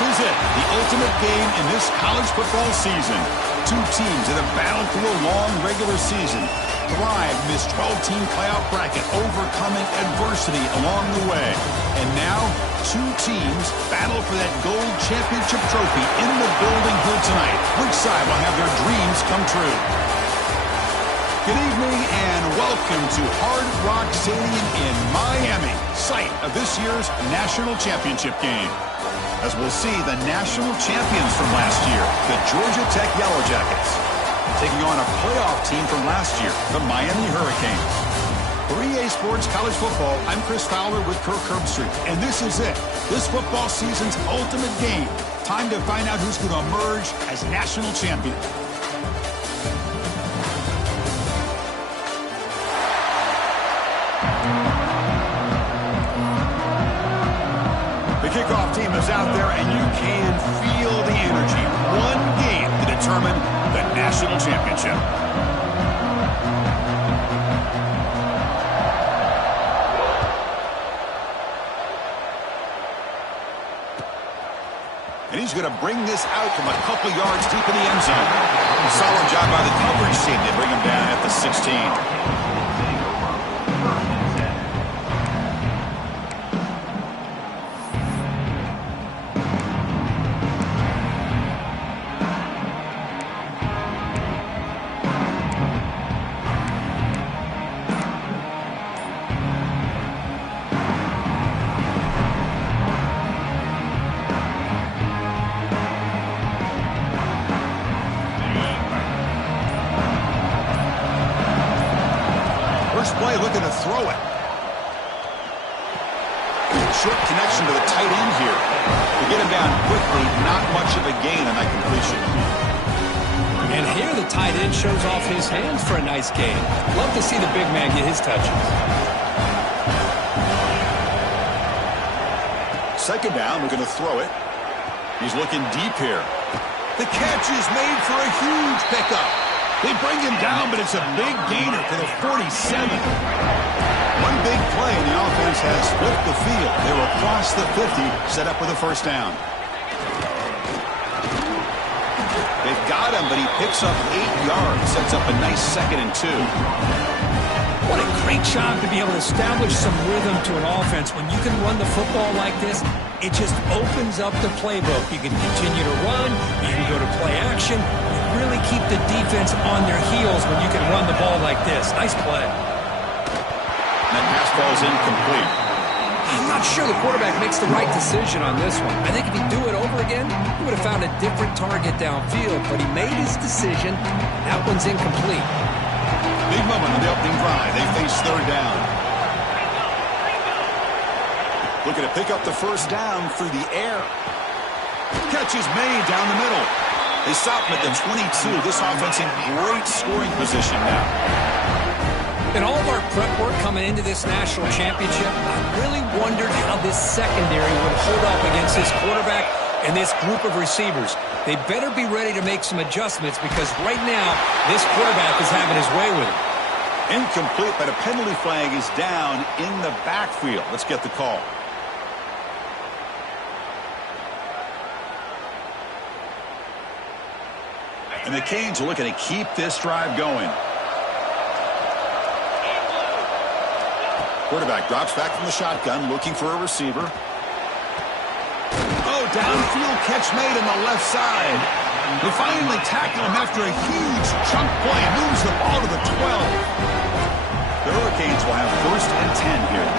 is it, the ultimate game in this college football season. Two teams that have battled through a long regular season, thrived in this 12-team playoff bracket, overcoming adversity along the way. And now, two teams battle for that gold championship trophy in the building here tonight. Which side will have their dreams come true? Good evening and welcome to Hard Rock Stadium in Miami, site of this year's national championship game. As we'll see, the national champions from last year, the Georgia Tech Yellow Jackets, taking on a playoff team from last year, the Miami Hurricanes. For EA Sports College Football, I'm Chris Fowler with Kirk Herbstreit, and this is it, this football season's ultimate game. Time to find out who's going to emerge as national champion. The kickoff team is out there, and you can feel the energy. One game to determine the national championship. And he's going to bring this out from a couple yards deep in the end zone. Solid job by the coverage team. They bring him down at the 16. Play looking to throw it. Short connection to the tight end here. To get him down quickly, not much of a gain on that completion. And here the tight end shows off his hands for a nice gain. Love to see the big man get his touches. Second down, we're going to throw it. He's looking deep here. The catch is made for a huge pickup. They bring him down, but it's a big gainer to the 47. One big play, and the offense has flipped the field. They're across the 50, set up with a first down. They've got him, but he picks up 8 yards, sets up a nice 2nd and 2. What a great job to be able to establish some rhythm to an offense. When you can run the football like this, it just opens up the playbook. You can continue to run, you can go to play action, really keep the defense on their heels when you can run the ball like this. Nice play. That pass ball is incomplete. I'm not sure the quarterback makes the right decision on this one. I think if he'd do it over again, he would have found a different target downfield, but he made his decision. That one's incomplete. Big moment on the opening drive. They face third down. Looking to pick up the first down through the air. Catch is made down the middle. They stop him at the 22. This offense in great scoring position now. In all of our prep work coming into this national championship, I really wondered how this secondary would hold up against this quarterback and this group of receivers. They better be ready to make some adjustments because right now, this quarterback is having his way with it. Incomplete, but a penalty flag is down in the backfield. Let's get the call. And the Canes are looking to keep this drive going. Quarterback drops back from the shotgun, looking for a receiver. Oh, downfield catch made on the left side. They finally tackle him after a huge chunk play. Moves the ball to the 12. The Hurricanes will have 1st and 10 here.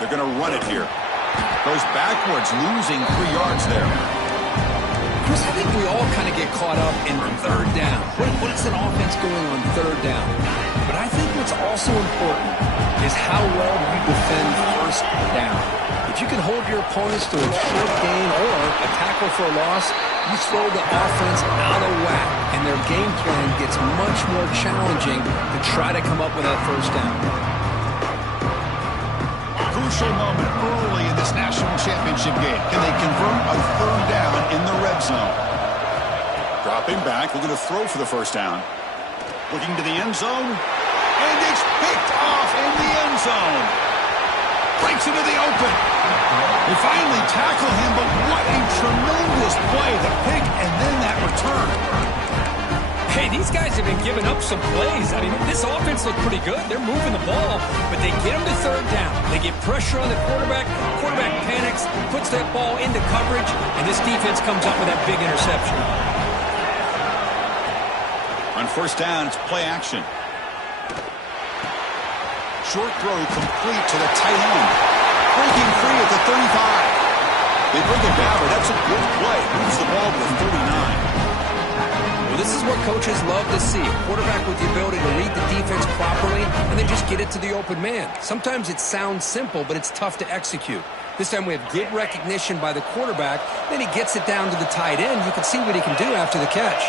They're going to run it here. Goes backwards, losing 3 yards there. Chris, I think we all kind of get caught up in third down. What is an offense doing on third down? But I think what's also important is how well you defend first down. If you can hold your opponents to a short gain or a tackle for a loss, you throw the offense out of whack, and their game plan gets much more challenging to try to come up with that first down. Crucial moment early in this national championship game. Can they convert a third down in the red zone? Dropping back, looking to throw for the first down. Looking to the end zone. And it's picked off in the end zone. Breaks into the open. They finally tackle him, but what a tremendous play. The pick and then that return. Hey, these guys have been giving up some plays. I mean, this offense looked pretty good. They're moving the ball, but they get them to third down. They get pressure on the quarterback. Quarterback panics, puts that ball into coverage, and this defense comes up with that big interception. On first down, it's play action. Short throw complete to the tight end. Breaking free at the 35. They bring it down, but that's a good play. Moves the ball to the 39. This is what coaches love to see. A quarterback with the ability to read the defense properly and then just get it to the open man. Sometimes it sounds simple, but it's tough to execute. This time we have good recognition by the quarterback. Then he gets it down to the tight end. You can see what he can do after the catch.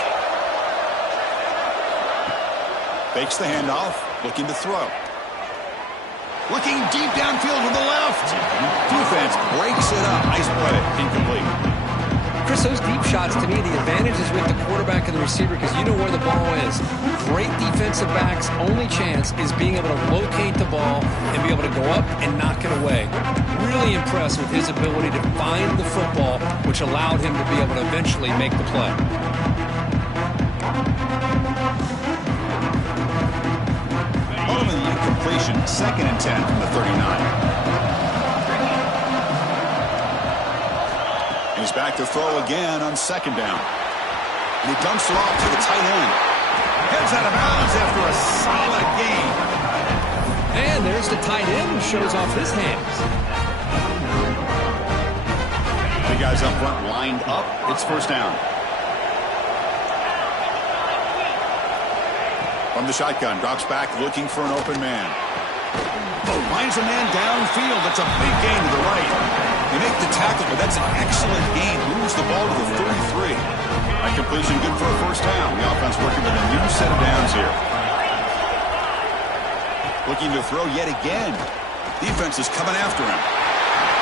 Fakes the handoff, looking to throw. Looking deep downfield to the left. Defense breaks it up. Nice play. Incomplete. Chris, those deep shots, to me, the advantage is with the quarterback and the receiver because you know where the ball is. Great defensive backs' only chance is being able to locate the ball and be able to go up and knock it away. Really impressed with his ability to find the football, which allowed him to be able to eventually make the play. Ultimately, incompletion, 2nd and 10 from the 39. He's back to throw again on 2nd down. And he dumps it off to the tight end. Heads out of bounds after a solid gain. And there's the tight end who shows off his hands. The guys up front lined up. It's first down. From the shotgun, drops back looking for an open man. Finds a man downfield. That's a big gain to the right. You make the tackle, but that's an excellent gain. Moves the ball to the 33. That completion good for a first down. The offense working with a new set of downs here. Looking to throw yet again. Defense is coming after him.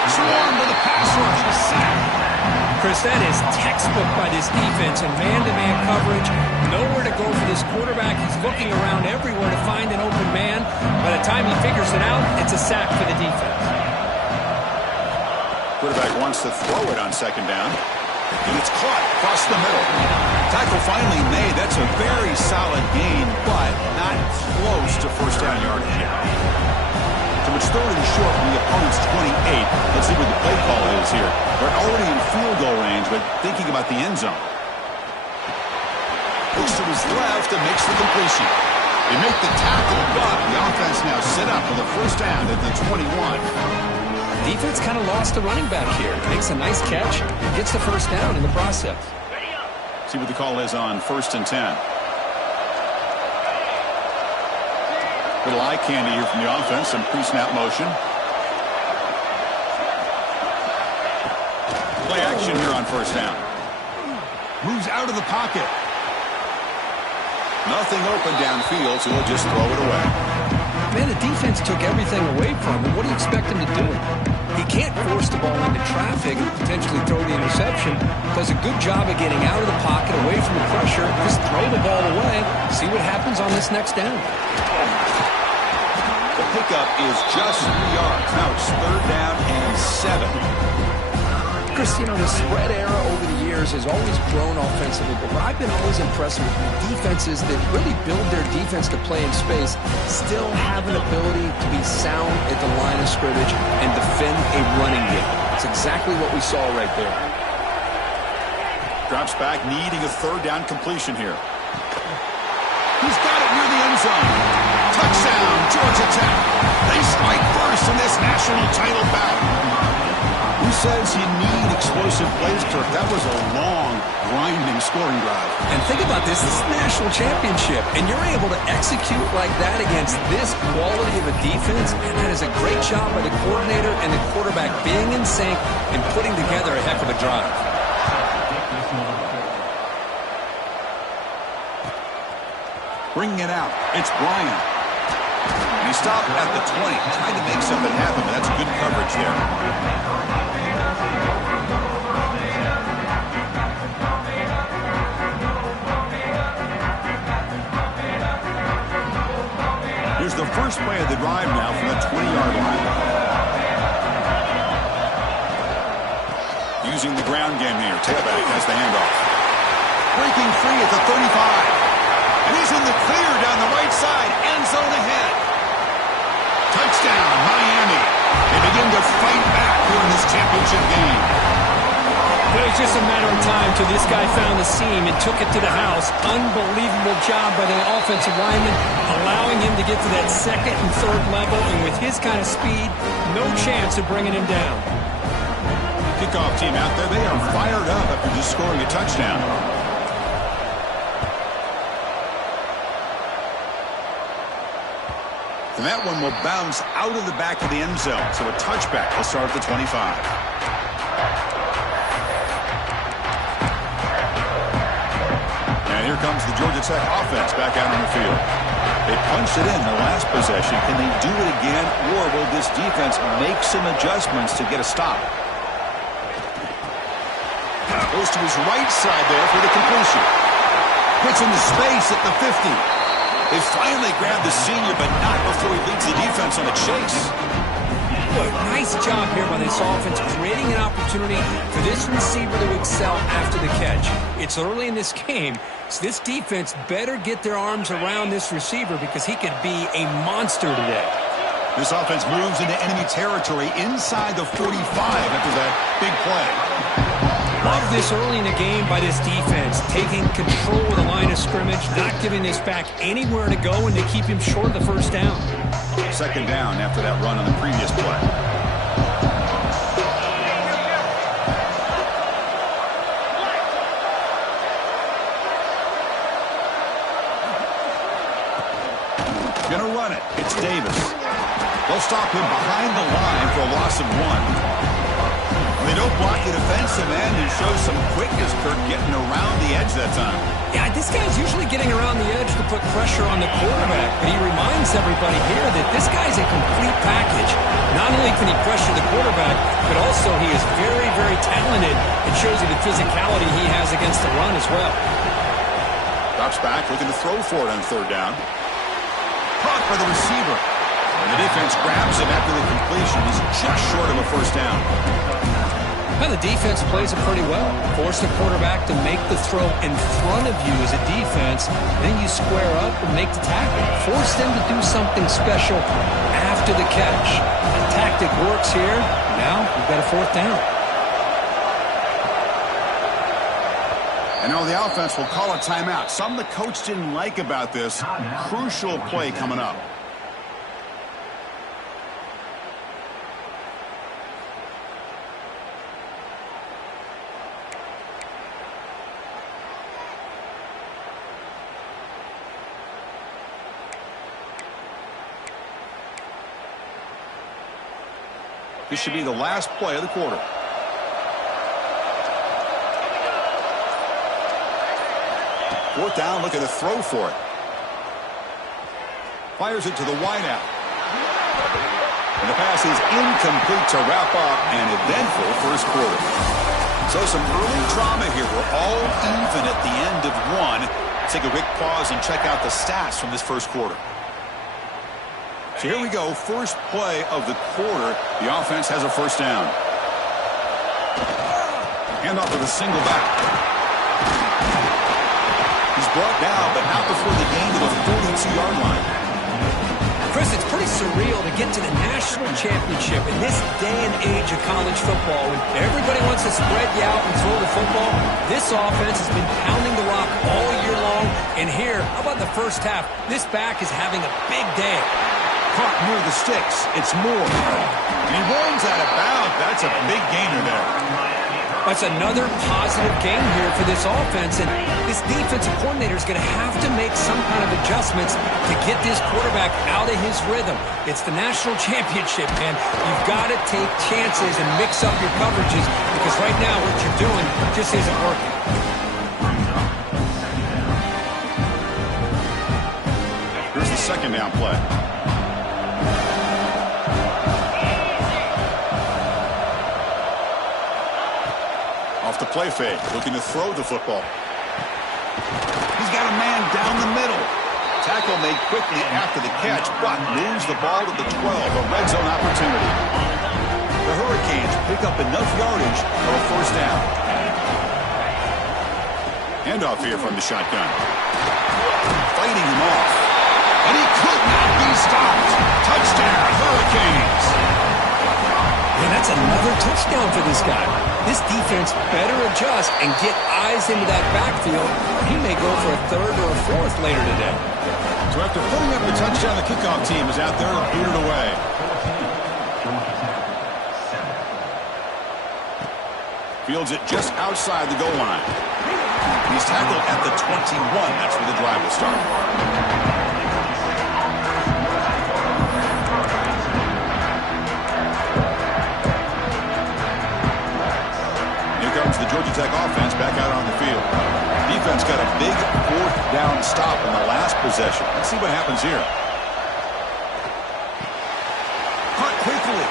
Swarm to the pass rush. A sack. Chris, that is textbook by this defense and man-to-man coverage. Nowhere to go for this quarterback. He's looking around everywhere to find an open man. By the time he figures it out, it's a sack for the defense. Quarterback wants to throw it on 2nd down. And it's caught across the middle. Tackle finally made. That's a very solid gain, but not close to first down yardage yet. So it's 3rd and short from the opponent's 28. Let's see what the play call is here. They're already in field goal range, but thinking about the end zone. Looks to his left and makes the completion. They make the tackle, but the offense now set up with a first down at the 21. Defense kind of lost the running back here. Makes a nice catch, gets the first down in the process. See what the call is on 1st and 10. Little eye candy here from the offense. Some pre-snap motion. Play action here on first down. Moves out of the pocket. Nothing open downfield, so he'll just throw it away. Man, the defense took everything away from him. What do you expect him to do? He can't force the ball into traffic and potentially throw the interception. Does a good job of getting out of the pocket, away from the pressure. Just throw the ball away. See what happens on this next down. The pickup is just 3 yards. Now it's 3rd down and 7. Chris, you know, the spread era over the years has always grown offensively, but what I've been always impressed with defenses that really build their defense to play in space still have an ability to be sound at the line of scrimmage and defend a running game. It's exactly what we saw right there. Drops back, needing a 3rd down completion here. He's got it near the end zone. Touchdown, Georgia Tech. They strike first in this national title bout. Who says you need explosive plays, Kirk? That was a long, grinding scoring drive. And think about this. This is a national championship, and you're able to execute like that against this quality of a defense, and that is a great job by the coordinator and the quarterback being in sync and putting together a heck of a drive. Bringing it out. It's Bryant. And he stopped at the 20, trying to make something happen, but that's good coverage there. Here's the first play of the drive now from the 20-yard line. using the ground game here. Tailback has the handoff. Breaking free at the 35. And he's in the clear down the right side. End zone ahead. Touchdown, Miami. They begin to fight back here in this championship game. But it was just a matter of time till this guy found the seam and took it to the house. Unbelievable job by the offensive lineman, allowing him to get to that second and third level. And with his kind of speed, no chance of bringing him down. Kickoff team out there, they are fired up after just scoring a touchdown. And that one will bounce out of the back of the end zone. So a touchback will start at the 25. And here comes the Georgia Tech offense back out on the field. They punched it in their last possession. Can they do it again, or will this defense make some adjustments to get a stop? Goes to his right side there for the completion. Gets into space at the 50. They finally grabbed the senior, but not before he leads the defense on a chase. Boy, nice job here by this offense, creating an opportunity for this receiver to excel after the catch. It's early in this game, so this defense better get their arms around this receiver because he could be a monster today. This offense moves into enemy territory inside the 45 after that big play. Love this early in the game by this defense, taking control of the line of scrimmage, not giving this back anywhere to go, and to keep him short of the first down. Second down after that run on the previous play. Gonna run it. It's Davis. They'll stop him behind the line for a loss of 1. They don't block the defensive end and show some quickness, Kirk, getting around the edge that time. Yeah, this guy's usually getting around the edge to put pressure on the quarterback, but he reminds everybody here that this guy's a complete package. Not only can he pressure the quarterback, but also he is very, very talented. It shows you the physicality he has against the run as well. Drops back, looking to throw for it on third down. Caught by the receiver. And the defense grabs him after the completion. He's just short of a first down. Well, the defense plays it pretty well. Force the quarterback to make the throw in front of you as a defense. Then you square up and make the tackle. Force them to do something special after the catch. The tactic works here. Now you've got a fourth down. And now the offense will call a timeout. Something the coach didn't like about this. Crucial play coming up. This should be the last play of the quarter. Fourth down, looking to throw for it. Fires it to the wideout. And the pass is incomplete to wrap up an eventful first quarter. So some early drama here. We're all even at the end of one. Let's take a quick pause and check out the stats from this first quarter. So here we go, first play of the quarter. The offense has a first down. Handoff with a single back. He's brought down, but not before the gain to the 42-yard line. Chris, it's pretty surreal to get to the national championship in this day and age of college football. When everybody wants to spread you out and throw the football, this offense has been pounding the rock all year long. And here, how about the first half? This back is having a big day. Caught near the sticks. It's Moore. And he runs out of bounds. That's a big gainer there. That's another positive game here for this offense. And this defensive coordinator is going to have to make some kind of adjustments to get this quarterback out of his rhythm. It's the national championship, man. You've got to take chances and mix up your coverages because right now what you're doing just isn't working. Here's the second down play. Off the play fake, looking to throw the football. He's got a man down the middle. Tackle made quickly after the catch, but moves the ball to the 12, a red zone opportunity. The Hurricanes pick pick up enough yardage for a first down. Handoff here from the shotgun. Fighting him off. And he could not be stopped. Touchdown, Hurricanes. And that's another touchdown for this guy. This defense better adjust and get eyes into that backfield. He may go for a third or a fourth later today. So after putting up the touchdown, the kickoff team is out there to boot it away. Fields it just outside the goal line. He's tackled at the 21. That's where the drive will start. Here comes the Georgia Tech offense back out on the field. Defense got a big fourth down stop in the last possession. Let's see what happens here. Caught quickly.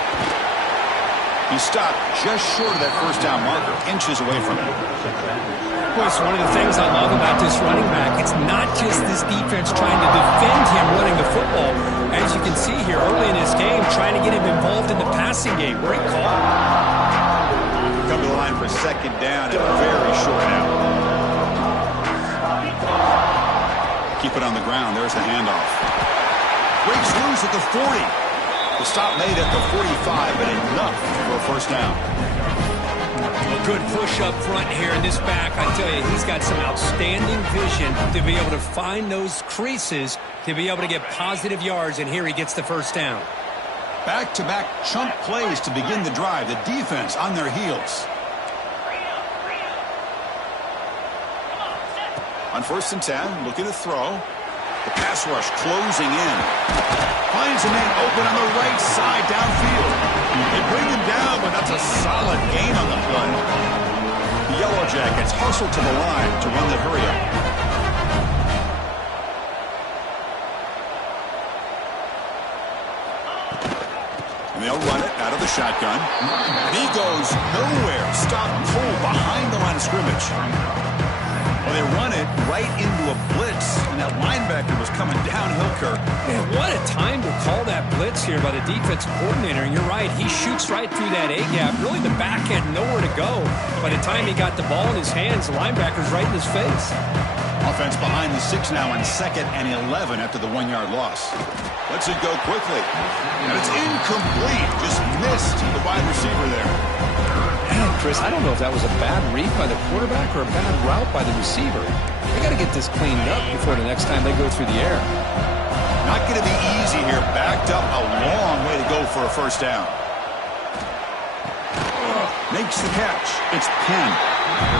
He stopped just short of that first down marker, inches away from it. Well, it's one of the things I love about this running back. It's not just this defense trying to defend him running the football. As you can see here early in this game, trying to get him involved in the passing game. Great call. Come to the line for second down and very short out. Keep it on the ground. There's the handoff. Breaks loose at the 40. The stop made at the 45, but enough for a first down. A good push up front here in this back. I tell you, he's got some outstanding vision to be able to find those creases, to be able to get positive yards, and here he gets the first down. Back-to-back chunk plays to begin the drive. The defense on their heels. On 1st and 10, looking to throw. The pass rush closing in. Finds a man open on the right side downfield. They bring him down, but that's a solid gain on the play. The Yellow Jackets hustle to the line to run the hurry-up. And they'll run it out of the shotgun. And he goes nowhere. Stop cold behind the line of scrimmage. Well, they run it right into a blitz, and that linebacker was coming downhill, Kirk. Man, what a time to call that blitz here by the defensive coordinator. And you're right, he shoots right through that A-gap. Really, the back had nowhere to go. By the time he got the ball in his hands, the linebacker's right in his face. Offense behind the 6 now on 2nd and 11 after the 1-yard loss. Lets it go quickly. And it's incomplete. Just missed the wide receiver there. Man, Chris, I don't know if that was a bad read by the quarterback or a bad route by the receiver. They got to get this cleaned up before the next time they go through the air. Not going to be easy here. Backed up a long way to go for a first down. Makes the catch. It's Penn.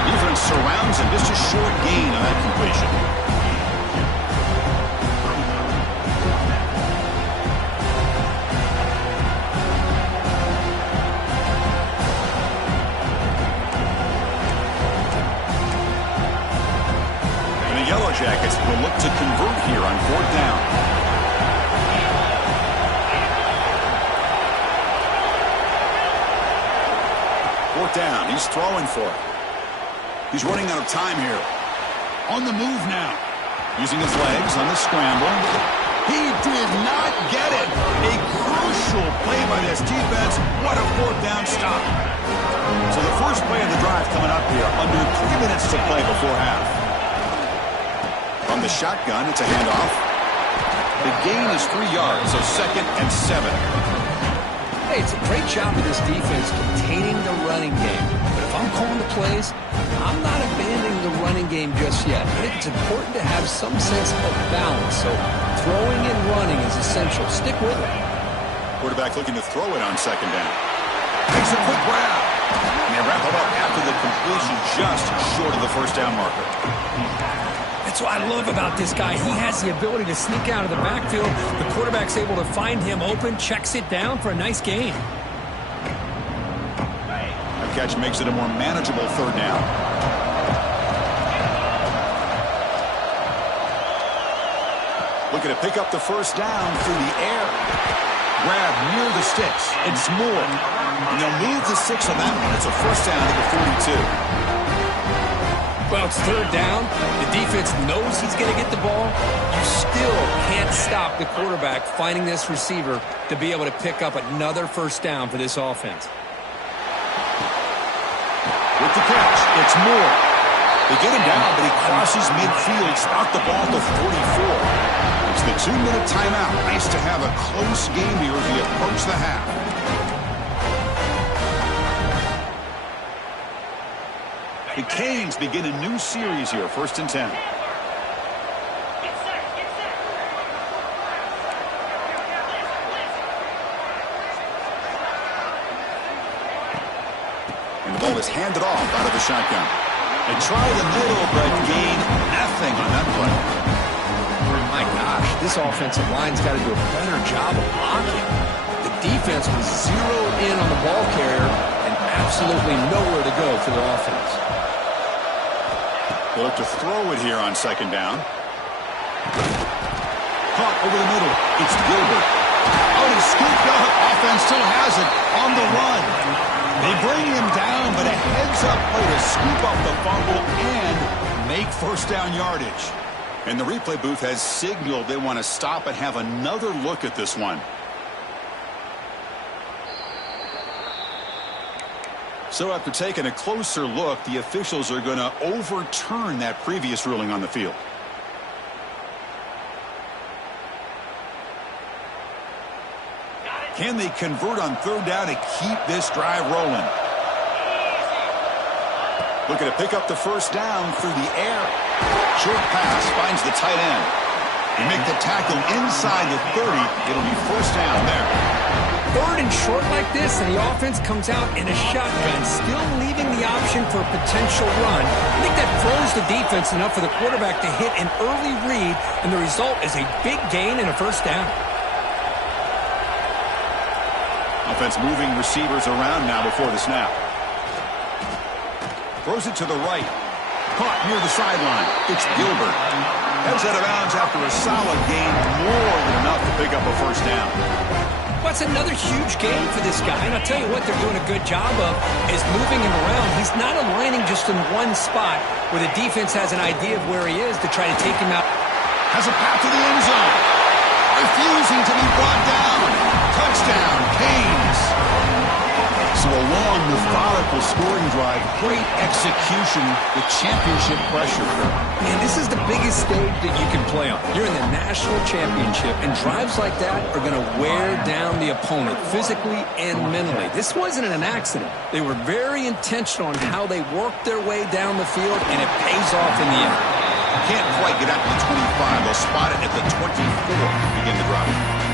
Defense surrounds him. Just a short gain on that completion. Yellow Jackets will look to convert here on 4th down. Fourth down. He's throwing for it. He's running out of time here. On the move now. Using his legs on the scramble. He did not get it. A crucial play by this defense. What a 4th down stop. So the first play of the drive coming up here. Under 3 minutes to play before half. From the shotgun, it's a handoff. The gain is 3 yards, so 2nd and 7. Hey, it's a great job of this defense containing the running game. But if I'm calling the plays, I'm not abandoning the running game just yet. I think it's important to have some sense of balance. So throwing and running is essential. Stick with it. Quarterback looking to throw it on 2nd down. Makes a quick grab. And they wrap it up after the completion just short of the first down marker. That's what I love about this guy. He has the ability to sneak out of the backfield. The quarterback's able to find him open, checks it down for a nice gain. That catch makes it a more manageable 3rd down. Looking to pick up the first down through the air. Grab near the sticks. It's Moore. And they'll move the 6 on that one. It's a first down to the 42. Well, it's 3rd down. The defense knows he's going to get the ball. You still can't stop the quarterback finding this receiver to be able to pick up another first down for this offense. With the catch, it's Moore. They get him down, but he crosses midfield, stopped the ball to 44. It's the 2-minute timeout. Nice to have a close game here as we approach the half. The Canes begin a new series here, 1st and 10. And the ball is handed off out of the shotgun. They try the middle, but gain nothing on that play. My gosh, this offensive line's got to do a better job of blocking. The defense was zeroed in on the ball carrier and absolutely nowhere to go for their offense. They look to throw it here on 2nd down. Caught over the middle. It's Gilbert. Oh, he scooped up. Offense still has it on the run. They bring him down, but a heads-up play to scoop up the fumble and make 1st down yardage. And the replay booth has signaled they want to stop and have another look at this one. So after taking a closer look, the officials are going to overturn that previous ruling on the field. Can they convert on 3rd down to keep this drive rolling? Looking to pick up the 1st down through the air. Short pass finds the tight end. They make the tackle inside the 30. It'll be 1st down there. 3rd and short like this, and the offense comes out in a shotgun, still leaving the option for a potential run. I think that throws the defense enough for the quarterback to hit an early read, and the result is a big gain and a 1st down. Offense moving receivers around now before the snap. Throws it to the right. Caught near the sideline. It's Gilbert. Heads out of bounds after a solid gain, more than enough to pick up a 1st down. That's another huge gain for this guy, and I'll tell you what they're doing a good job of is moving him around. He's not aligning just in one spot where the defense has an idea of where he is to try to take him out. Has a path to the end zone. Refusing to be brought down. Touchdown, Canes. So a long, methodical scoring drive. Great execution with championship pressure. Man, this is the biggest stage that you can play on. You're in the national championship, and drives like that are going to wear down the opponent physically and mentally. This wasn't an accident. They were very intentional on how they worked their way down the field, and it pays off in the end. Can't quite get out to the 25. They'll spot it at the 24. Begin the drive.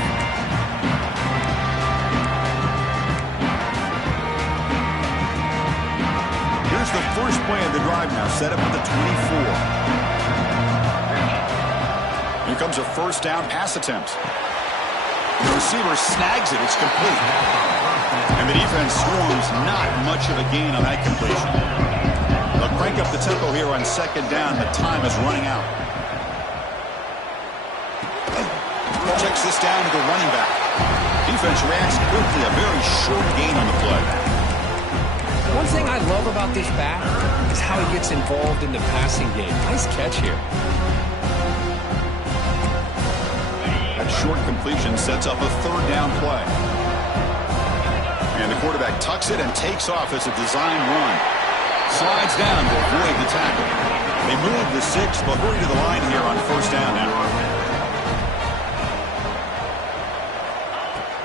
Here's the first play of the drive now, set up at the 24. Here comes a 1st down pass attempt. The receiver snags it. It's complete. And the defense swarms. Not much of a gain on that completion. They'll crank up the tempo here on 2nd down. The time is running out. Checks this down to the running back. Defense reacts quickly. A very short gain on the play. One thing I love about this back is how he gets involved in the passing game. Nice catch here. That short completion sets up a 3rd down play. And the quarterback tucks it and takes off as a design run. Slides down to avoid the tackle. They move the 6, but hurry to the line here on 1st down now.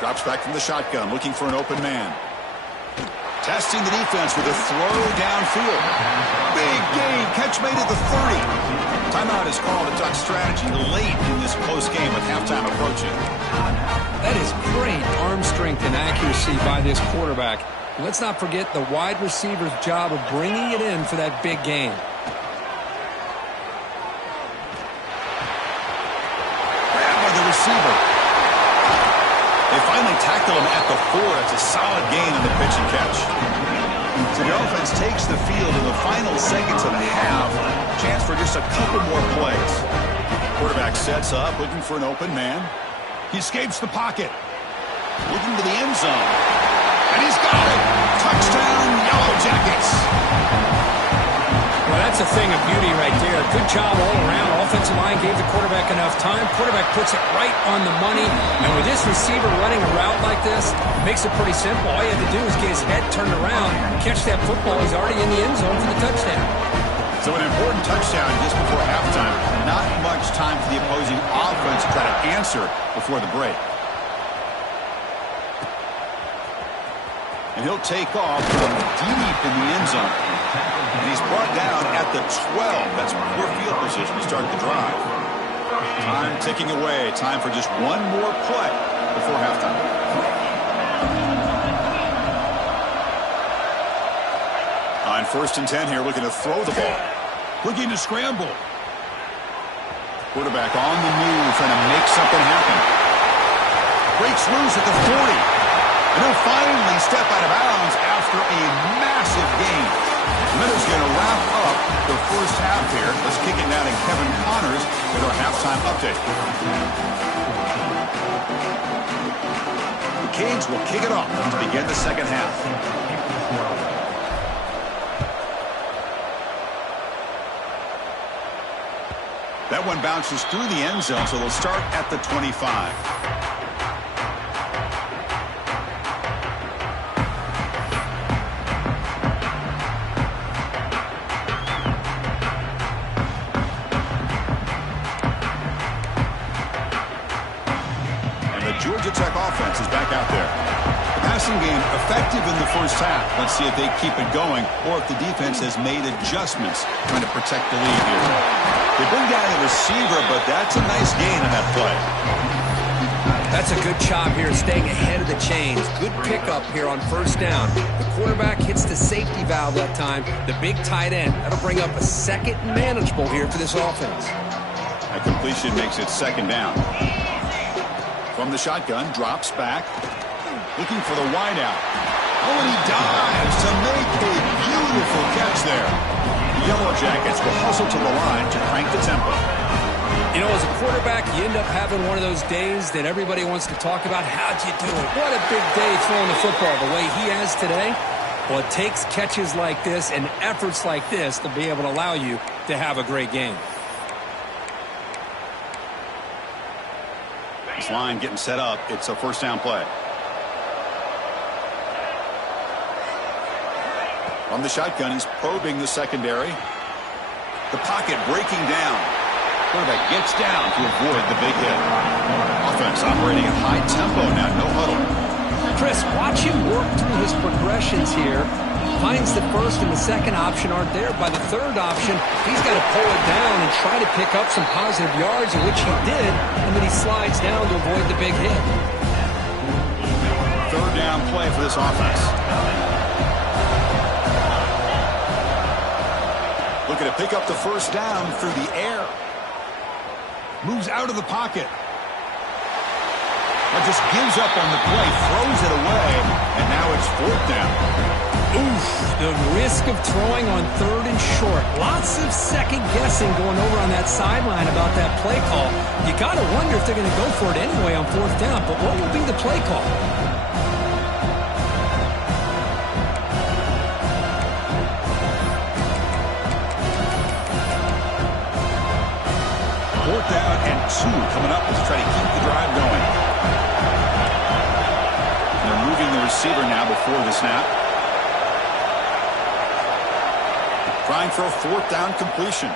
Drops back from the shotgun, looking for an open man. Testing the defense with a throw downfield. Big gain. Catch made at the 30. Timeout is called. A duck strategy late in this close game with halftime approaching. That is great arm strength and accuracy by this quarterback. And let's not forget the wide receiver's job of bringing it in for that big gain. Grab by the receiver. They finally tackle him at the 4. It's a solid gain on the pitch and catch. So the offense takes the field in the final seconds of the half. Chance for just a couple more plays. Quarterback sets up, looking for an open man. He escapes the pocket. Looking to the end zone. And he's got it. Touchdown, Yellow Jackets. Well, that's the thing thing of beauty right there. Good job all around. Offensive line gave the quarterback enough time. Quarterback puts it right on the money. And with this receiver running a route like this, makes it pretty simple. All you have to do is get his head turned around, catch that football. He's already in the end zone for the touchdown. So an important touchdown just before halftime. Not much time for the opposing offense to try to answer before the break. And he'll take off from deep in the end zone. And he's brought down at the 12. That's poor field position to start the drive. Time ticking away. Time for just one more play before halftime. On 1st and 10 here, looking to throw the ball. Looking to scramble. Quarterback on the move, trying to make something happen. Breaks loose at the 40. And he'll finally step out of bounds after a massive gain. Minutes going to wrap up the first half here. Let's kick it now to Kevin Connors with our halftime update. The Canes will kick it off to begin the second half. That one bounces through the end zone, so they'll start at the 25. Georgia Tech offense is back out there. The passing game effective in the first half. Let's see if they keep it going or if the defense has made adjustments trying to protect the lead here. They bring down the receiver, but that's a nice gain on that play. That's a good job here staying ahead of the chains. Good pickup here on 1st down. The quarterback hits the safety valve that time. The big tight end. That'll bring up a second manageable here for this offense. That completion makes it 2nd down. From the shotgun, drops back, looking for the wideout. Oh, and he dives to make a beautiful catch there. The Yellow Jackets will hustle to the line to crank the tempo. You know, as a quarterback, you end up having one of those days that everybody wants to talk about. How'd you do it? What a big day throwing the football the way he has today. Well, it takes catches like this and efforts like this to be able to allow you to have a great game. This line getting set up. It's a 1st down play. From the shotgun, he's probing the secondary. The pocket breaking down. Quarterback gets down to avoid the big hit. Offense operating at high tempo now, no huddle. Chris, watch him work through his progressions here. Finds the 1st and the 2nd option aren't there. By the 3rd option, he's got to pull it down and try to pick up some positive yards, in which he did, and then he slides down to avoid the big hit. 3rd down play for this offense. Looking to pick up the 1st down through the air. Moves out of the pocket. But just gives up on the play, throws it away, and now it's 4th down. Oof, the risk of throwing on 3rd and short. Lots of second guessing going over on that sideline about that play call. You got to wonder if they're going to go for it anyway on 4th down, but what will be the play call? Fourth down and 2 coming up to try to keep the drive going. They're moving the receiver now before the snap. Trying for a 4th down completion.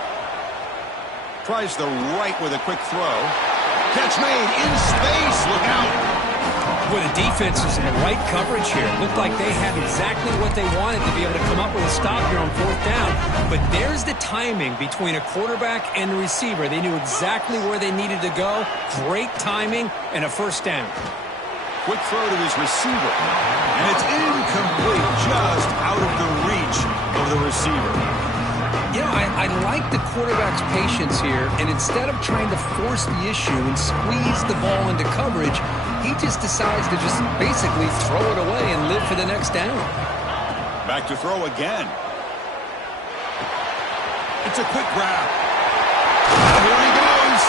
Tries the right with a quick throw. Catch made in space. Look out. Well, the defense was in the right coverage here. It looked like they had exactly what they wanted to be able to come up with a stop here on 4th down. But there's the timing between a quarterback and the receiver. They knew exactly where they needed to go. Great timing and a 1st down. Quick throw to his receiver. And it's incomplete, just out of the reach of the receiver. You know, I like the quarterback's patience here, and instead of trying to force the issue and squeeze the ball into coverage, he just decides to just basically throw it away and live for the next down. Back to throw again. It's a quick grab. Here he goes.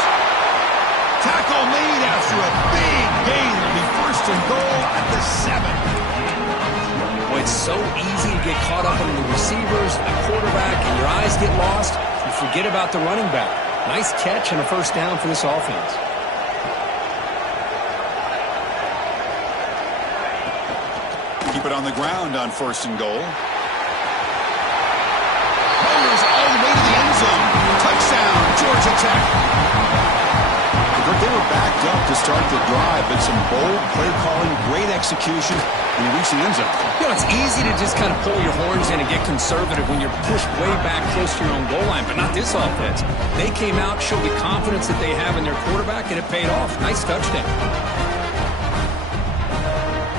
Tackle made after a big gain. It'll be 1st and goal at the 7. Boy, It's so easy to get caught up on the receivers, the quarterback, and your eyes get lost. You forget about the running back. Nice catch and a first down for this offense. Keep it on the ground on 1st and goal. Fires all the way to the end zone. Touchdown, Georgia Tech. They were backed up to start the drive, but some bold play calling, great execution, and you reach the end zone. You know, it's easy to just kind of pull your horns in and get conservative when you're pushed way back close to your own goal line, but not this offense. They came out, showed the confidence that they have in their quarterback, and it paid off. Nice touchdown.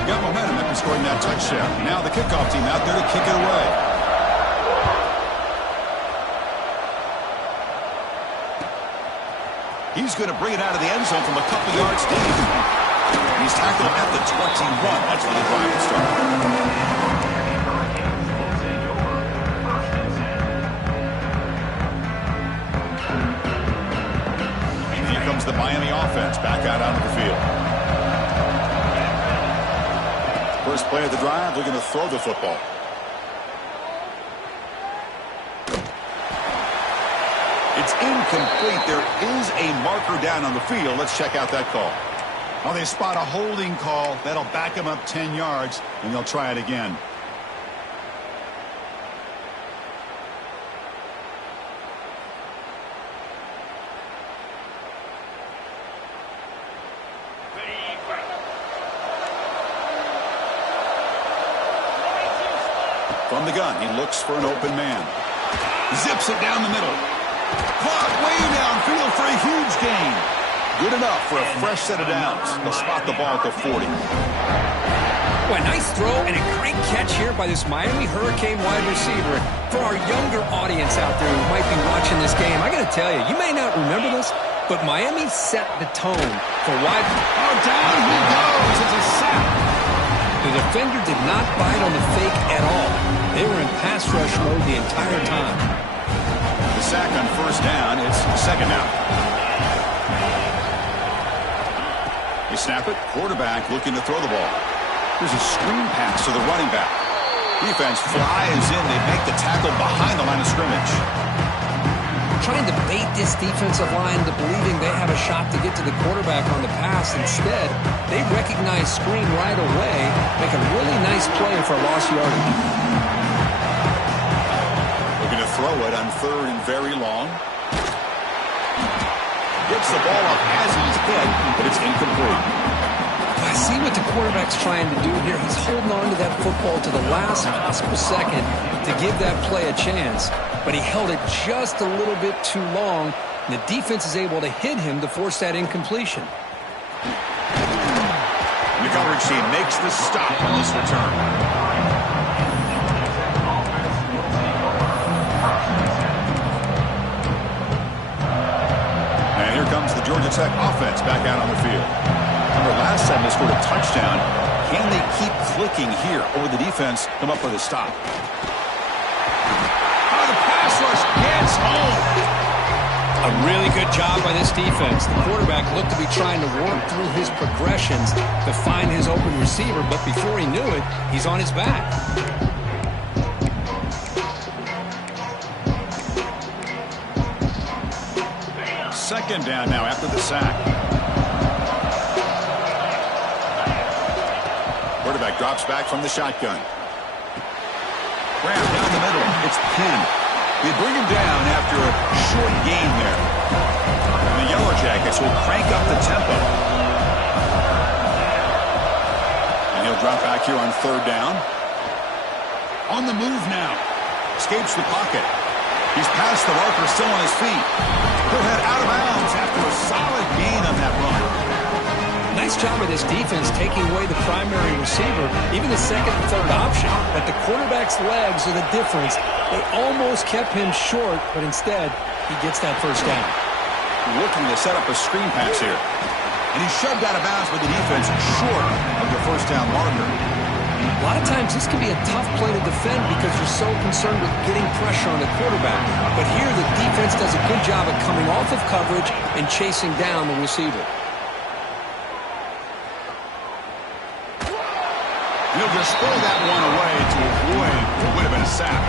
Got momentum after scoring that touchdown. Now the kickoff team out there to kick it away. He's going to bring it out of the end zone from a couple yards deep. He's tackled at the 21. That's where the drive will start. And here comes the Miami offense back out onto the field. First play of the drive, they're going to throw the football. It's incomplete. There is a marker down on the field. Let's check out that call. Well, they spot a holding call. That'll back them up 10 yards, and they'll try it again. From the gun, he looks for an open man. Zips it down the middle. Caught way downfield for a huge gain. Good enough for a fresh set of downs. They'll spot the ball at the 40. Boy, nice throw and a great catch here by this Miami Hurricane wide receiver. For our younger audience out there who might be watching this game, I got to tell you, you may not remember this, but Miami set the tone for wide. Oh, down he goes. It's a sack. The defender did not bite on the fake at all. They were in pass rush mode the entire time. The sack on first down. It's second down. You snap it. Quarterback looking to throw the ball. There's a screen pass to the running back. Defense flies in. They make the tackle behind the line of scrimmage. Trying to bait this defensive line to believing they have a shot to get to the quarterback on the pass. Instead, they recognize screen right away, make a really nice play for lost yardage. Looking to throw it on third and very long. Gets the ball up as he's hit, but it's incomplete. I see what the quarterback's trying to do here. He's holding on to that football to the last possible second to give that play a chance. But he held it just a little bit too long, and the defense is able to hit him to force that incompletion. The coverage team makes the stop on this return. And here comes the Georgia Tech offense back out on the field. Remember, last time they scored a touchdown. Can they keep clicking here, or the defense come up with a stop? Gets home. A really good job by this defense. The quarterback looked to be trying to work through his progressions to find his open receiver, but before he knew it, he's on his back. Second down now after the sack. Quarterback drops back from the shotgun. Grab down the middle. It's Penn. They bring him down after a short gain there. And the Yellow Jackets will crank up the tempo. And he'll drop back here on third down. On the move now. Escapes the pocket. He's past the marker, still on his feet. He'll head out of bounds after a solid gain on that run. Nice job of this defense taking away the primary receiver, even the second and third option. But the quarterback's legs are the difference. They almost kept him short, but instead, he gets that first down. Looking to set up a screen pass here. And he's shoved out of bounds with the defense short of the first down marker. A lot of times, this can be a tough play to defend because you're so concerned with getting pressure on the quarterback. But here, the defense does a good job of coming off of coverage and chasing down the receiver. He'll just throw that one away to avoid what would have been a sack.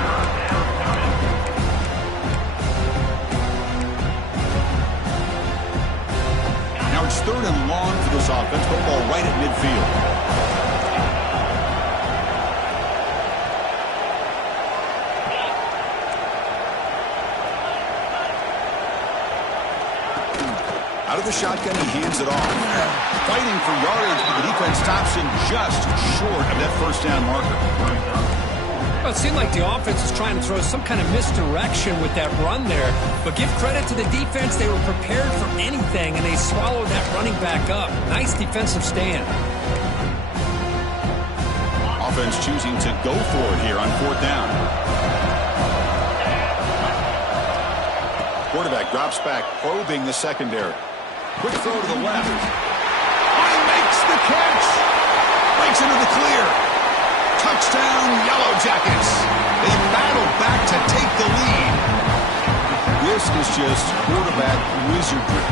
Now it's 3rd and long for this offense. Football right at midfield. Out of the shotgun, he hands it off. Fighting for yardage, but the defense stops him just short of that first down marker. Well, it seemed like the offense was trying to throw some kind of misdirection with that run there. But give credit to the defense. They were prepared for anything, and they swallowed that running back up. Nice defensive stand. Offense choosing to go for it here on 4th down. Quarterback drops back, probing the secondary. Quick throw to the left. He makes the catch. Breaks into the clear. Touchdown, Yellow Jackets. They battle back to take the lead. This is just quarterback wizardry.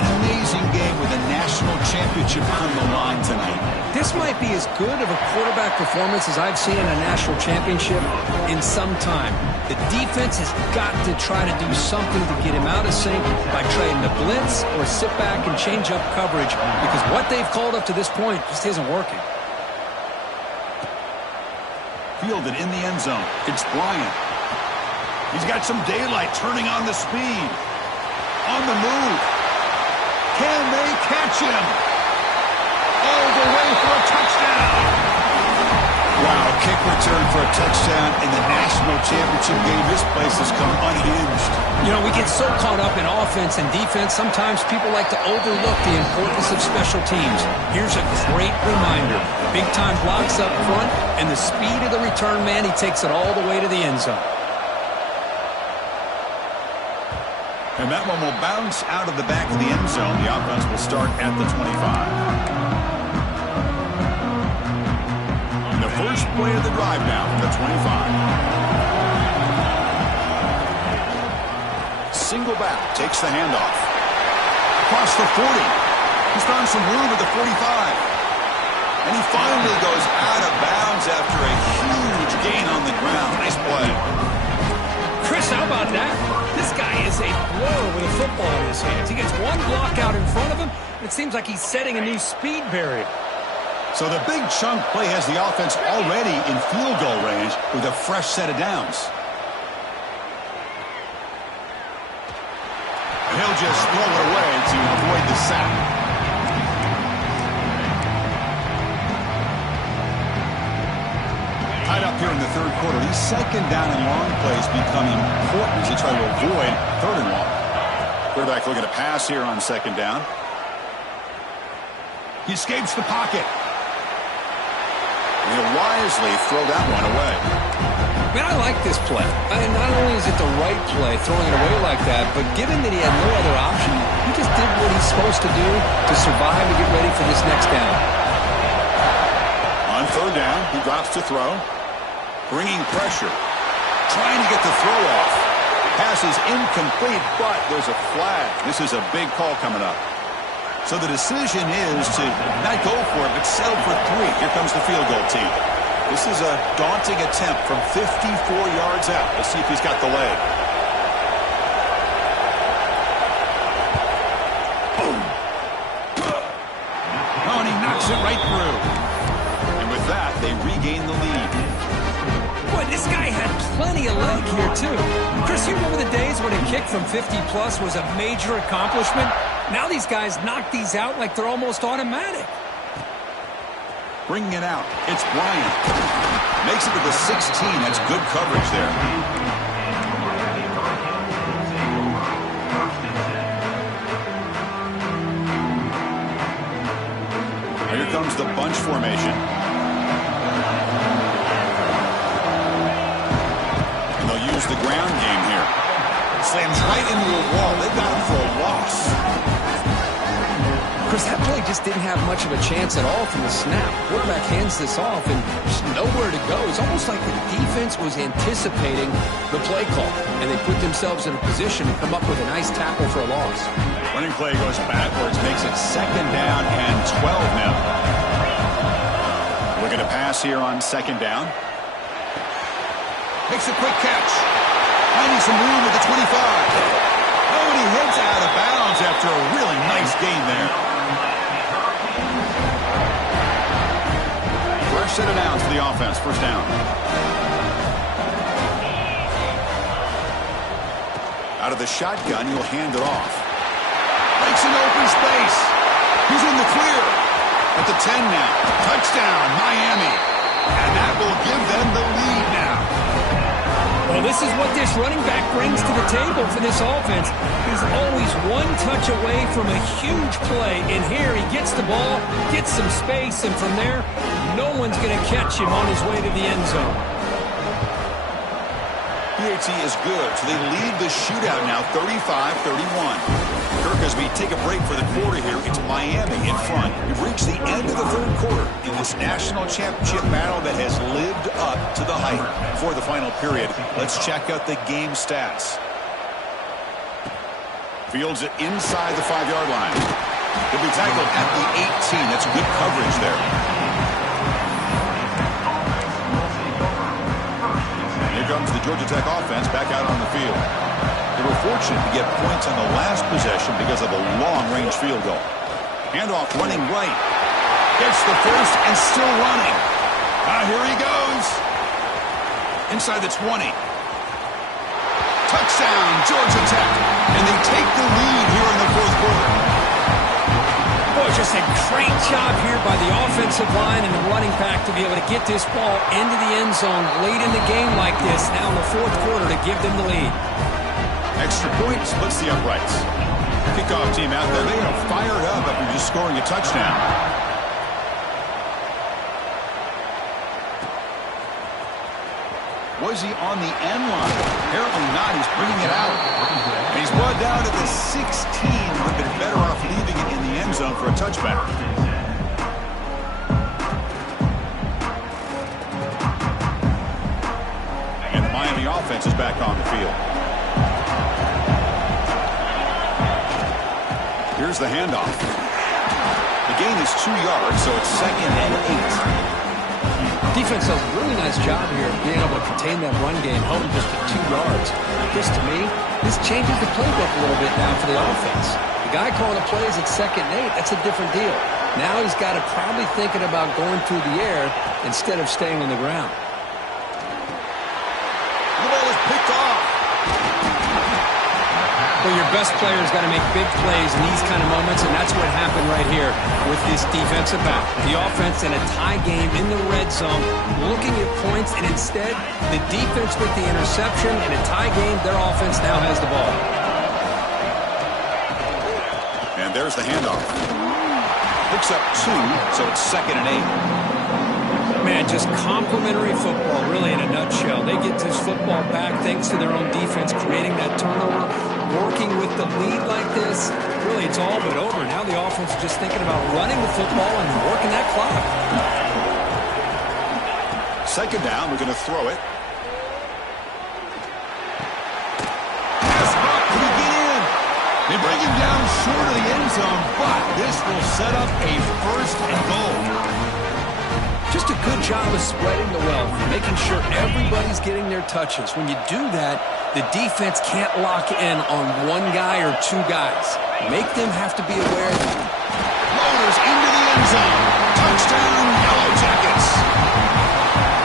An amazing game with a national championship on the line tonight. This might be as good of a quarterback performance as I've seen in a national championship in some time. The defense has got to try to do something to get him out of sync by trying to blitz or sit back and change up coverage, because what they've called up to this point just isn't working. Fielded in the end zone. It's Bryant. He's got some daylight, turning on the speed. On the move. Can they catch him? All the way for a touchdown. Wow, kick return for a touchdown in the national championship game. This place has come unhinged. You know, we get so caught up in offense and defense, sometimes people like to overlook the importance of special teams. Here's a great reminder. Big-time blocks up front, and the speed of the return man, he takes it all the way to the end zone. And that one will bounce out of the back of the end zone. The offense will start at the 25. First play of the drive now from the 25. Single back, takes the handoff. Across the 40. He's found some room at the 45. And he finally goes out of bounds after a huge gain on the ground. Nice play. Chris, how about that? This guy is a blower with a football in his hands. He gets one block out in front of him. It seems like he's setting a new speed barrier. So the big chunk play has the offense already in field goal range with a fresh set of downs. And he'll just throw it away to avoid the sack. Tied up here in the 3rd quarter. These 2nd down and long plays become important as they try to avoid 3rd and long. Quarterback looking to pass here on 2nd down. He escapes the pocket. He'll wisely throw that one away. Man, I like this play. And not only is it the right play, throwing it away like that, but given that he had no other option, he just did what he's supposed to do to survive and get ready for this next down. On 3rd down, he drops to throw. Bringing pressure. Trying to get the throw off. Pass is incomplete, but there's a flag. This is a big call coming up. So the decision is to not go for it, but settle for 3. Here comes the field goal team. This is a daunting attempt from 54 yards out. Let's see if he's got the leg. Boom. Oh, and he knocks it right through. And with that, they regain the lead. Boy, this guy had plenty of leg here, too. Chris, you remember the days when a kick from 50-plus was a major accomplishment? Now these guys knock these out like they're almost automatic. Bringing it out. It's Bryant. Makes it to the 16. That's good coverage there. Here comes the bunch formation. And they'll use the ground game here. Slams right into a wall. They've got him for a loss. Chris, that play just didn't have much of a chance at all from the snap. Quarterback hands this off and just nowhere to go. It's almost like the defense was anticipating the play call, and they put themselves in a position to come up with a nice tackle for a loss. Running play goes backwards, makes it 2nd down and 12 now. Looking to pass here on second down. Makes a quick catch. Finding some room at the 25. Oh, and he heads out of bounds after a really nice gain there. Fresh set of downs for the offense. First down. Out of the shotgun, he'll hand it off. Makes an open space. He's in the clear. At the 10 now. Touchdown, Miami. And that will give them the lead now. Well, this is what this running back brings to the table for this offense. He's always one touch away from a huge play. And here he gets the ball, gets some space, and from there, no one's going to catch him on his way to the end zone. PAT is good, so they lead the shootout now 35-31. Kirk, as we take a break for the quarter here, it's Miami in front. We've reached the end of the third quarter in this national championship battle that has lived up to the hype. For the final period, let's check out the game stats. Fields it inside the 5-yard line. He'll be tackled at the 18. That's good coverage there. Here comes the Georgia Tech offense back out on the field. They were fortunate to get points on the last possession because of a long-range field goal. Handoff running right. Gets the first and still running. Here he goes. Inside the 20. Touchdown, Georgia Tech. And they take the lead here in the fourth quarter. Boy, just a great job here by the offensive line and the running back to be able to get this ball into the end zone late in the game like this, now in the fourth quarter, to give them the lead. Extra point splits the uprights. Kickoff team out there. They are fired up after just scoring a touchdown. Was he on the end line? Apparently not. He's bringing it out. And he's brought down to the 16. Would have been better off leaving it in the end zone for a touchback. And the Miami offense is back on the field. Here's the handoff. The gain is 2 yards, so it's 2nd and 8. Defense does a really nice job here of being able to contain that run game, held him just to 2 yards. This, to me, this changes the playbook a little bit now for the offense. The guy calling the plays at 2nd and 8, that's a different deal. Now he's got to probably thinking about going through the air instead of staying on the ground. The ball is picked off. Well, your best player's got to make big plays in these kind of moments, and that's what happened right here with this defensive back. The offense in a tie game in the red zone, looking at points, and instead, the defense with the interception. In a tie game, their offense now has the ball. And there's the handoff. Picks up 2, so it's 2nd and 8. Man, just complimentary football, really, in a nutshell. They get this football back thanks to their own defense, creating that turnover. Working with the lead like this, really, it's all but over. Now the offense is just thinking about running the football and working that clock. 2nd down, we're going to throw it. Pass up, can he get in? They bring him down short of the end zone, but this will set up a 1st and goal. Just a good job of spreading the wealth, making sure everybody's getting their touches. When you do that, the defense can't lock in on one guy or 2 guys. Make them have to be aware. Loaders into the end zone. Touchdown, Yellow Jackets.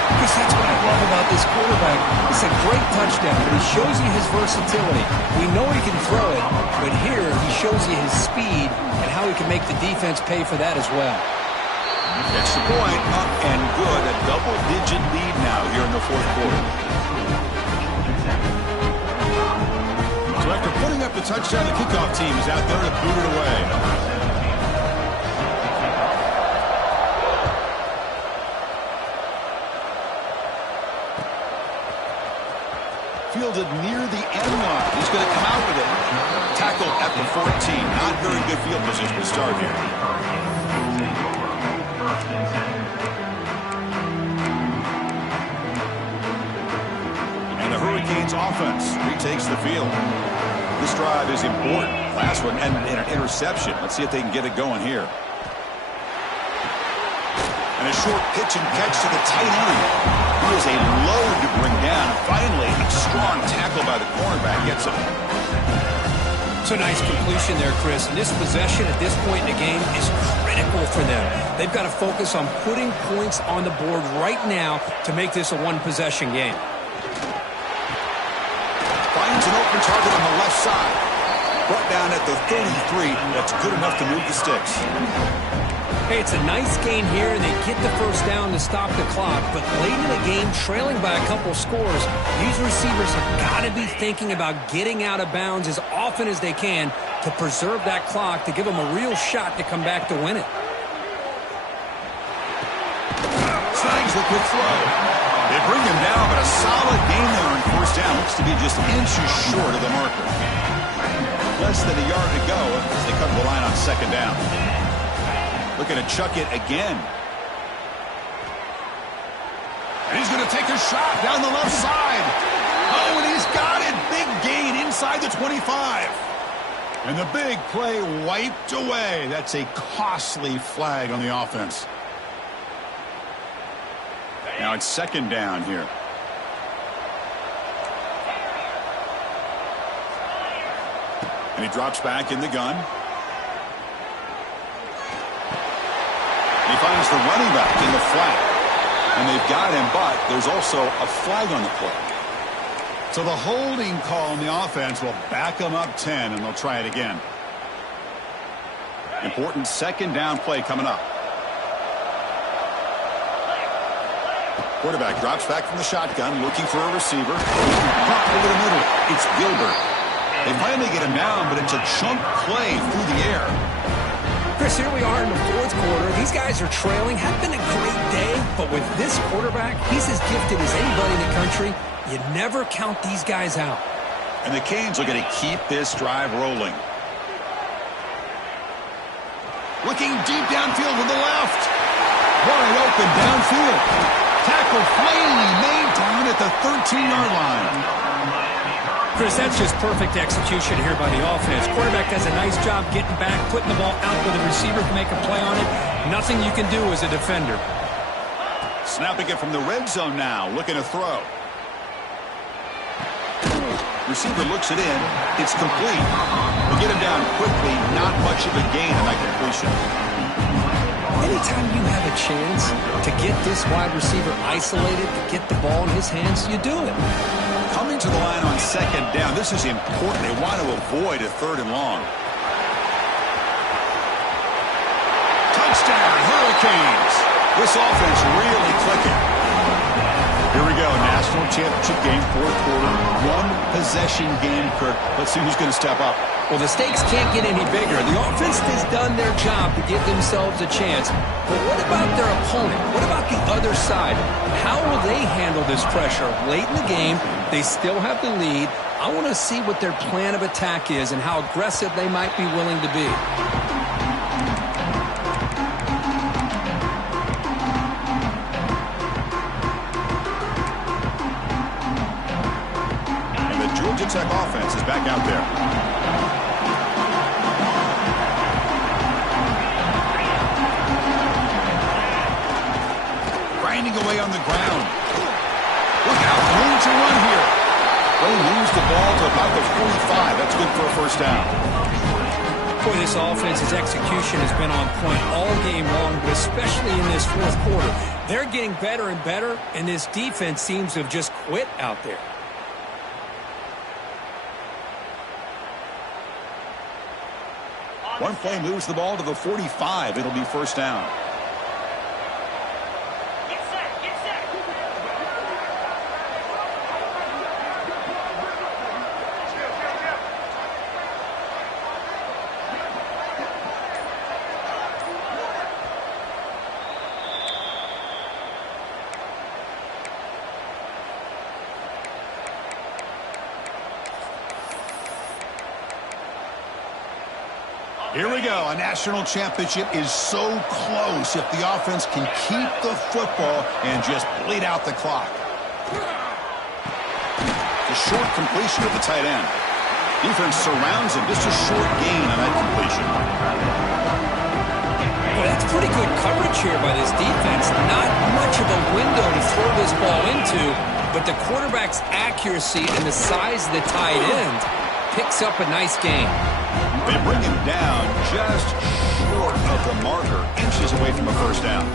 Because that's what I love about this quarterback. It's a great touchdown, but he shows you his versatility. We know he can throw it, but here he shows you his speed and how he can make the defense pay for that as well. Extra point, up and good. A double-digit lead now here in the fourth quarter. So after putting up the touchdown, the kickoff team is out there to boot it away. Fielded near the end line. He's going to come out with it. Tackled at the 14. Not very good field position to start here. Hurricanes offense retakes the field. This drive is important. Last one and an interception. Let's see if they can get it going here. And a short pitch and catch to the tight end. He is a load to bring down. Finally, a strong tackle by the cornerback gets him. It's a nice completion there, Chris. And this possession at this point in the game is critical for them. They've got to focus on putting points on the board right now to make this a one-possession game. Finds an open target on the left side. Brought down at the 33. That's good enough to move the sticks. Hey, it's a nice gain here, and they get the first down to stop the clock. But late in the game, trailing by a couple scores, these receivers have got to be thinking about getting out of bounds as often as they can to preserve that clock, to give them a real shot to come back to win it. Snags the quick throw. They bring him down, but a solid gain there on first down. Looks to be just inches short of the marker. Less than a yard to go as they come to the line on second down. Looking to chuck it again. And he's going to take a shot down the left side. Oh, and he's got it. Big gain inside the 25. And the big play wiped away. That's a costly flag on the offense. Now it's second down here. And he drops back in the gun. He finds the running back in the flat. And they've got him, but there's also a flag on the play. So the holding call on the offense will back them up 10, and they'll try it again. Important second down play coming up. Quarterback drops back from the shotgun, looking for a receiver. Pop over the middle. It's Gilbert. They finally get him down, but it's a chunk play through the air. Chris, here we are in the fourth quarter. These guys are trailing. Had been a great day, but with this quarterback, he's as gifted as anybody in the country. You never count these guys out. And the Canes are going to keep this drive rolling. Looking deep downfield with the left. Wide open downfield. Tackle finally made down at the 13-yard line. Chris, that's just perfect execution here by the offense. Quarterback does a nice job getting back, putting the ball out where the receiver can make a play on it. Nothing you can do as a defender. Snapping it from the red zone now, looking to throw. Receiver looks it in. It's complete. They get him down quickly. Not much of a gain on that completion. Anytime you have a chance to get this wide receiver isolated, to get the ball in his hands, you do it. Coming to the line on second down, this is important. They want to avoid a third and long. Touchdown, Hurricanes. This offense really clicking. Here we go, national championship game, fourth quarter, one-possession game, Kirk. Let's see who's going to step up. Well, the stakes can't get any bigger. The offense has done their job to give themselves a chance. But what about their opponent? What about the other side? How will they handle this pressure? Late in the game, they still have the lead. I want to see what their plan of attack is and how aggressive they might be willing to be. And the Georgia Tech offense is back out there. Away on the ground. Look out, room to run here. They lose the ball to about the 45. That's good for a first down. Boy, this offense's execution has been on point all game long, but especially in this fourth quarter. They're getting better and better, and this defense seems to have just quit out there. One play moves the ball to the 45. It'll be first down. Here we go. A national championship is so close if the offense can keep the football and just bleed out the clock. The short completion of the tight end. Defense surrounds him. Just a short gain on that completion. Well, that's pretty good coverage here by this defense. Not much of a window to throw this ball into, but the quarterback's accuracy and the size of the tight end picks up a nice gain. They bring him down just short of the marker, inches away from a first down.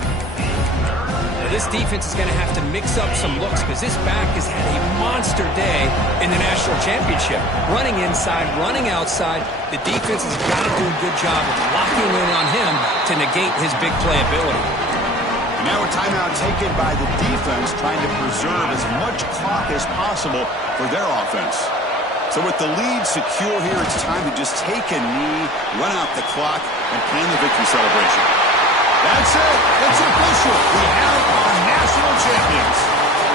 Now, this defense is going to have to mix up some looks because this back has had a monster day in the national championship. Running inside, running outside. The defense has got to do a good job of locking in on him to negate his big play ability. And now a timeout taken by the defense, trying to preserve as much clock as possible for their offense. So with the lead secure here, it's time to just take a knee, run out the clock, and plan the victory celebration. That's it. It's official. We have our national champions.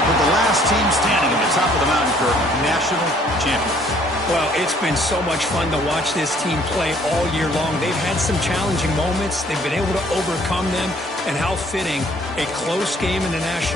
With the last team standing at the top of the mountain for national champions. Well, it's been so much fun to watch this team play all year long. They've had some challenging moments. They've been able to overcome them. And how fitting, a close game in the national